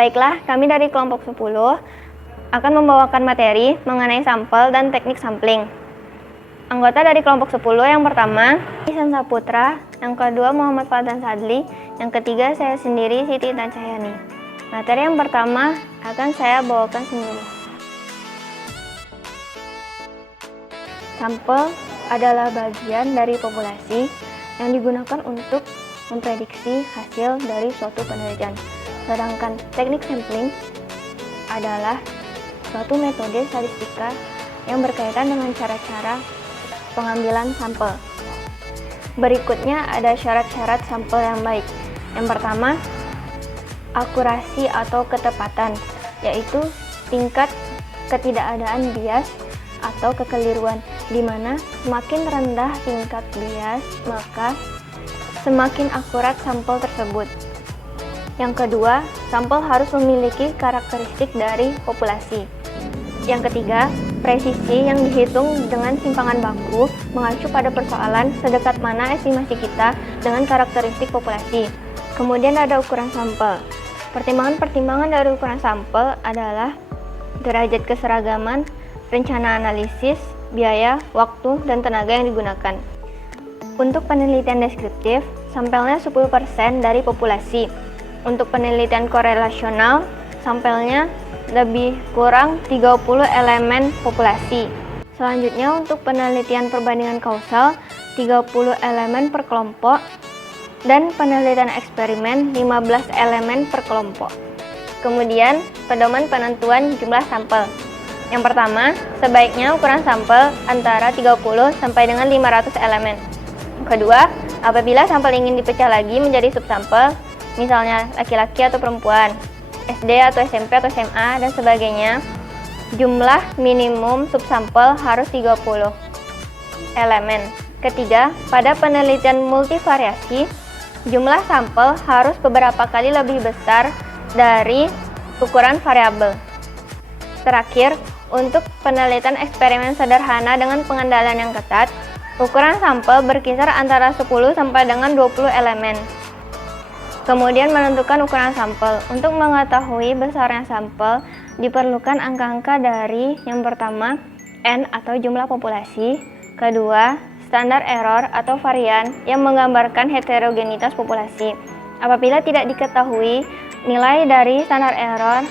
Baiklah, kami dari kelompok 10 akan membawakan materi mengenai sampel dan teknik sampling. Anggota dari kelompok 10 yang pertama, Ihsan Saputra, yang kedua Muhammad Fadlan Sadli, yang ketiga saya sendiri Siti Intan Cahyani. Materi yang pertama akan saya bawakan sendiri. Sampel adalah bagian dari populasi yang digunakan untuk memprediksi hasil dari suatu penelitian. Sedangkan teknik sampling adalah suatu metode statistika yang berkaitan dengan cara-cara pengambilan sampel. Berikutnya ada syarat-syarat sampel yang baik. Yang pertama, akurasi atau ketepatan, yaitu tingkat ketidakadaan bias atau kekeliruan, di mana semakin rendah tingkat bias, maka semakin akurat sampel tersebut. Yang kedua, sampel harus memiliki karakteristik dari populasi. Yang ketiga, presisi yang dihitung dengan simpangan baku mengacu pada persoalan sedekat mana estimasi kita dengan karakteristik populasi. Kemudian ada ukuran sampel. Pertimbangan-pertimbangan dari ukuran sampel adalah derajat keseragaman, rencana analisis, biaya, waktu, dan tenaga yang digunakan. Untuk penelitian deskriptif, sampelnya 10% dari populasi. Untuk penelitian korelasional, sampelnya lebih kurang 30 elemen populasi. Selanjutnya untuk penelitian perbandingan kausal, 30 elemen per kelompok, dan penelitian eksperimen 15 elemen per kelompok. Kemudian pedoman penentuan jumlah sampel. Yang pertama, sebaiknya ukuran sampel antara 30 sampai dengan 500 elemen. Kedua, apabila sampel ingin dipecah lagi menjadi subsampel, misalnya laki-laki atau perempuan, SD atau SMP atau SMA dan sebagainya, jumlah minimum subsampel harus 30 elemen. Ketiga, pada penelitian multivariasi, jumlah sampel harus beberapa kali lebih besar dari ukuran variabel. Terakhir, untuk penelitian eksperimen sederhana dengan pengendalian yang ketat, ukuran sampel berkisar antara 10 sampai dengan 20 elemen. Kemudian menentukan ukuran sampel. Untuk mengetahui besarnya sampel, diperlukan angka-angka dari yang pertama, N atau jumlah populasi, kedua, standar error atau varian yang menggambarkan heterogenitas populasi. Apabila tidak diketahui nilai dari standar error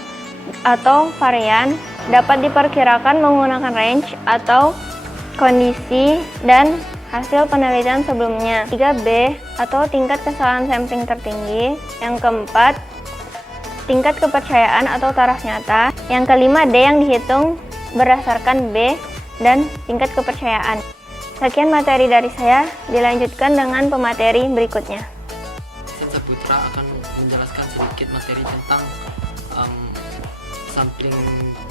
atau varian, dapat diperkirakan menggunakan range atau kondisi dan hasil penelitian sebelumnya. 3B atau tingkat kesalahan sampling tertinggi. Yang keempat, tingkat kepercayaan atau taraf nyata. Yang kelima, D yang dihitung berdasarkan B dan tingkat kepercayaan. Sekian materi dari saya, dilanjutkan dengan pemateri berikutnya. Ihsan Saputra akan menjelaskan sedikit materi tentang sampling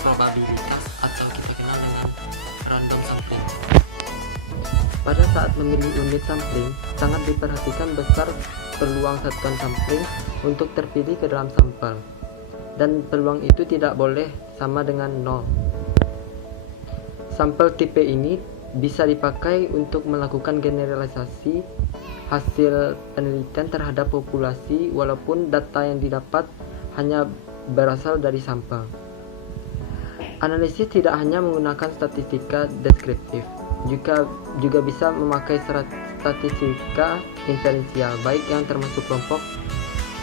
probabilitas atau kita kenal dengan random sampling. Pada saat memilih unit sampling, sangat diperhatikan besar peluang satuan sampling untuk terpilih ke dalam sampel, dan peluang itu tidak boleh sama dengan 0. Sampel tipe ini bisa dipakai untuk melakukan generalisasi hasil penelitian terhadap populasi walaupun data yang didapat hanya berasal dari sampel. Analisis tidak hanya menggunakan statistika deskriptif, juga bisa memakai statistika inferensial, baik yang termasuk kelompok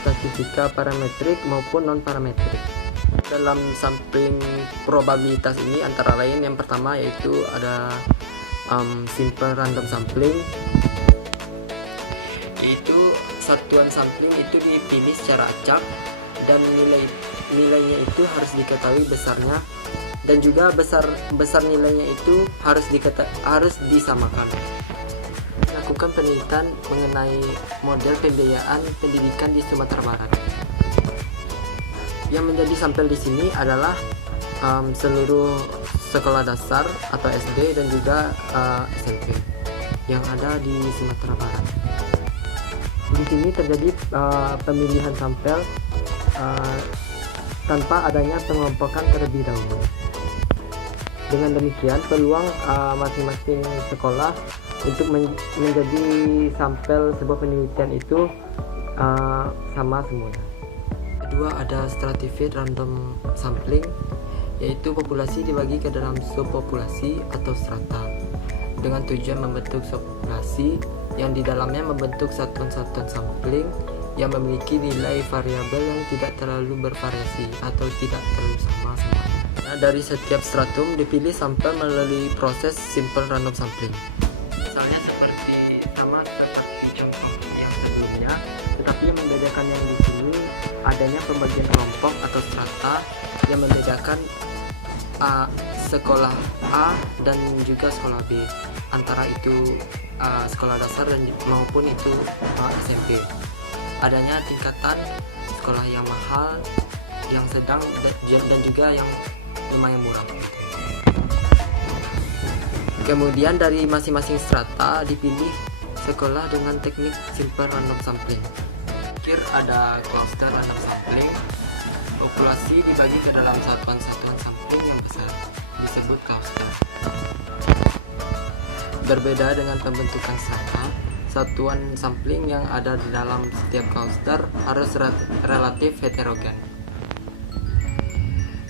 statistika parametrik maupun non-parametrik. Dalam sampling probabilitas ini antara lain yang pertama yaitu ada simple random sampling, yaitu satuan sampling itu dipilih secara acak dan nilainya itu harus diketahui besarnya, dan juga besar nilainya itu harus disamakan. Melakukan penelitian mengenai model pembiayaan pendidikan di Sumatera Barat. Yang menjadi sampel di sini adalah seluruh sekolah dasar atau SD dan juga SMP yang ada di Sumatera Barat. Di sini terjadi pemilihan sampel tanpa adanya pengelompokan terlebih dahulu. Dengan demikian, peluang masing-masing sekolah untuk menjadi sampel sebuah penelitian itu sama semuanya. kedua ada stratified random sampling, yaitu populasi dibagi ke dalam subpopulasi atau strata dengan tujuan membentuk subpopulasi yang di dalamnya membentuk satuan-satuan sampling yang memiliki nilai variabel yang tidak terlalu bervariasi atau tidak terlalu sama semuanya. Nah, dari setiap stratum dipilih sampel melalui proses simple random sampling. Misalnya seperti contoh yang sebelumnya, tetapi yang membedakan yang di sini adanya pembagian kelompok atau strata yang membedakan sekolah A dan juga sekolah B, antara itu sekolah dasar dan maupun itu SMP. Adanya tingkatan sekolah yang mahal, yang sedang dan juga yang lumayan murah. Kemudian dari masing-masing strata dipilih sekolah dengan teknik simple random sampling. Ada cluster random sampling. Populasi dibagi ke dalam satuan-satuan sampling yang besar, disebut cluster. Berbeda dengan pembentukan strata, satuan sampling yang ada di dalam setiap cluster harus relatif heterogen.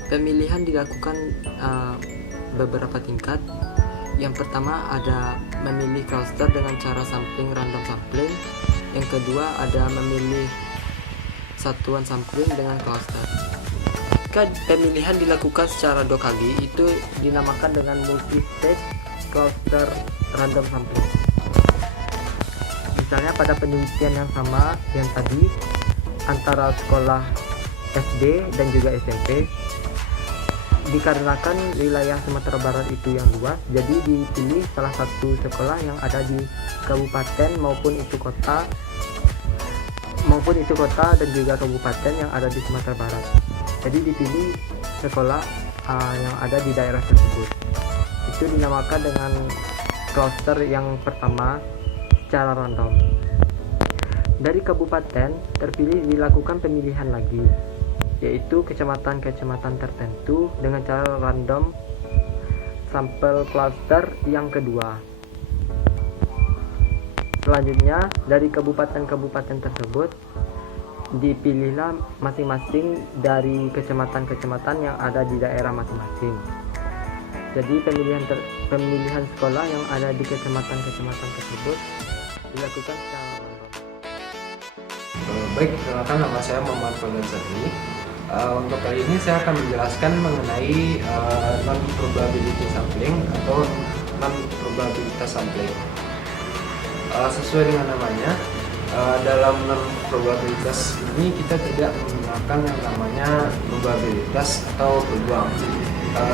Pemilihan dilakukan beberapa tingkat. Yang pertama ada memilih cluster dengan cara sampling random sampling. Yang kedua ada memilih satuan sampling dengan cluster. Jika pemilihan dilakukan secara 2 kali, itu dinamakan dengan multi-stage cluster random sampling. Misalnya pada penelitian yang sama yang tadi antara sekolah SD dan juga SMP, dikarenakan wilayah Sumatera Barat itu yang luas, jadi dipilih salah satu sekolah yang ada di kabupaten maupun itu kota dan juga kabupaten yang ada di Sumatera Barat. Jadi dipilih sekolah yang ada di daerah tersebut. Itu dinamakan dengan cluster yang pertama secara random. Dari kabupaten terpilih dilakukan pemilihan lagi, yaitu kecamatan-kecamatan tertentu dengan cara random sampel cluster yang kedua. Selanjutnya dari kabupaten-kabupaten tersebut dipilihlah masing-masing dari kecamatan-kecamatan yang ada di daerah masing-masing. Jadi pemilihan sekolah yang ada di kecamatan-kecamatan tersebut dilakukan secara random. Baik, perkenalkan nama saya Muhammad Fadlan. Untuk kali ini saya akan menjelaskan mengenai non-probability sampling atau non-probabilitas sampling. Sesuai dengan namanya, dalam non-probabilitas ini kita tidak menggunakan yang namanya probabilitas atau peluang.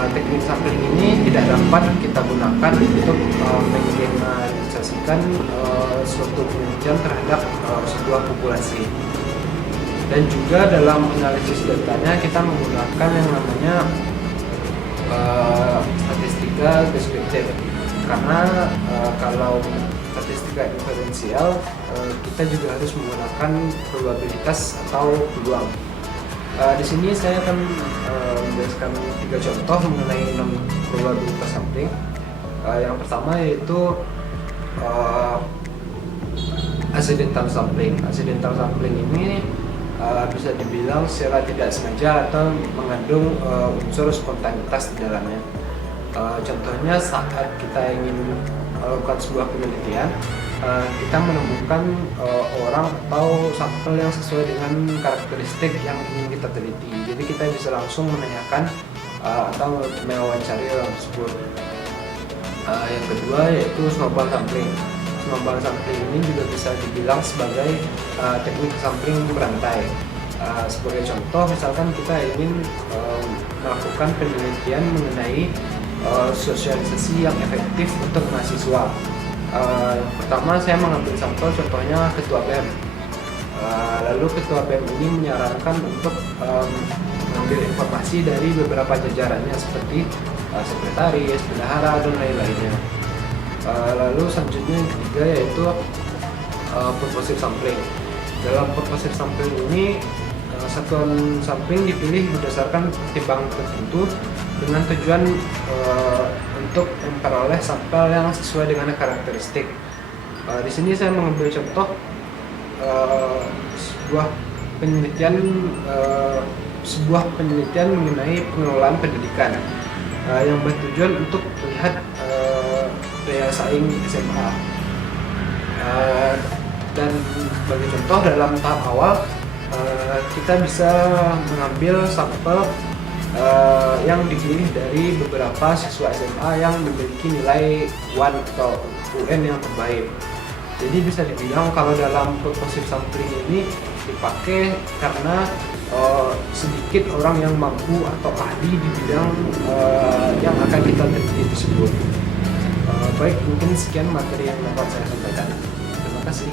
Teknik sampling ini tidak dapat kita gunakan untuk menggeneralisasikan suatu penelitian terhadap sebuah populasi. Dan juga dalam analisis datanya kita menggunakan yang namanya statistika deskriptif, karena kalau statistika inferensial kita juga harus menggunakan probabilitas atau peluang. Di sini saya akan menjelaskan 3 contoh mengenai non-probabilitas sampling. Yang pertama yaitu accidental sampling. Accidental sampling ini bisa dibilang secara tidak sengaja atau mengandung unsur spontanitas di dalamnya. Contohnya saat kita ingin melakukan sebuah penelitian, kita menemukan orang atau sampel yang sesuai dengan karakteristik yang ingin kita teliti. Jadi kita bisa langsung menanyakan atau mewawancari orang tersebut. Yang kedua yaitu snowball sampling. Snowball sampling ini juga bisa dibilang sebagai teknik sampling berantai. Sebagai contoh, misalkan kita ingin melakukan penelitian mengenai sosialisasi yang efektif untuk mahasiswa. Yang pertama saya mengambil sampel contohnya ketua BEM. Lalu ketua BEM ini menyarankan untuk mengambil informasi dari beberapa jajarannya seperti sekretaris, bendahara, dan lain-lainnya. Lalu selanjutnya yang ketiga yaitu purposive sampling. Dalam purposive sampling ini satuan sampling dipilih berdasarkan pertimbangan tertentu dengan tujuan untuk memperoleh sampel yang sesuai dengan karakteristik. Di sini saya mengambil contoh sebuah penelitian sebuah penelitian mengenai pengelolaan pendidikan yang bertujuan untuk melihat daya saing SMA. Dan sebagai contoh dalam tahap awal kita bisa mengambil sampel yang dipilih dari beberapa siswa SMA yang memiliki nilai UAN atau UN yang terbaik. Jadi bisa dibilang kalau dalam purposive sampling ini dipakai karena sedikit orang yang mampu atau ahli di bidang yang akan kita teliti tersebut. Baik, mungkin sekian materi yang dapat saya sampaikan. Terima kasih.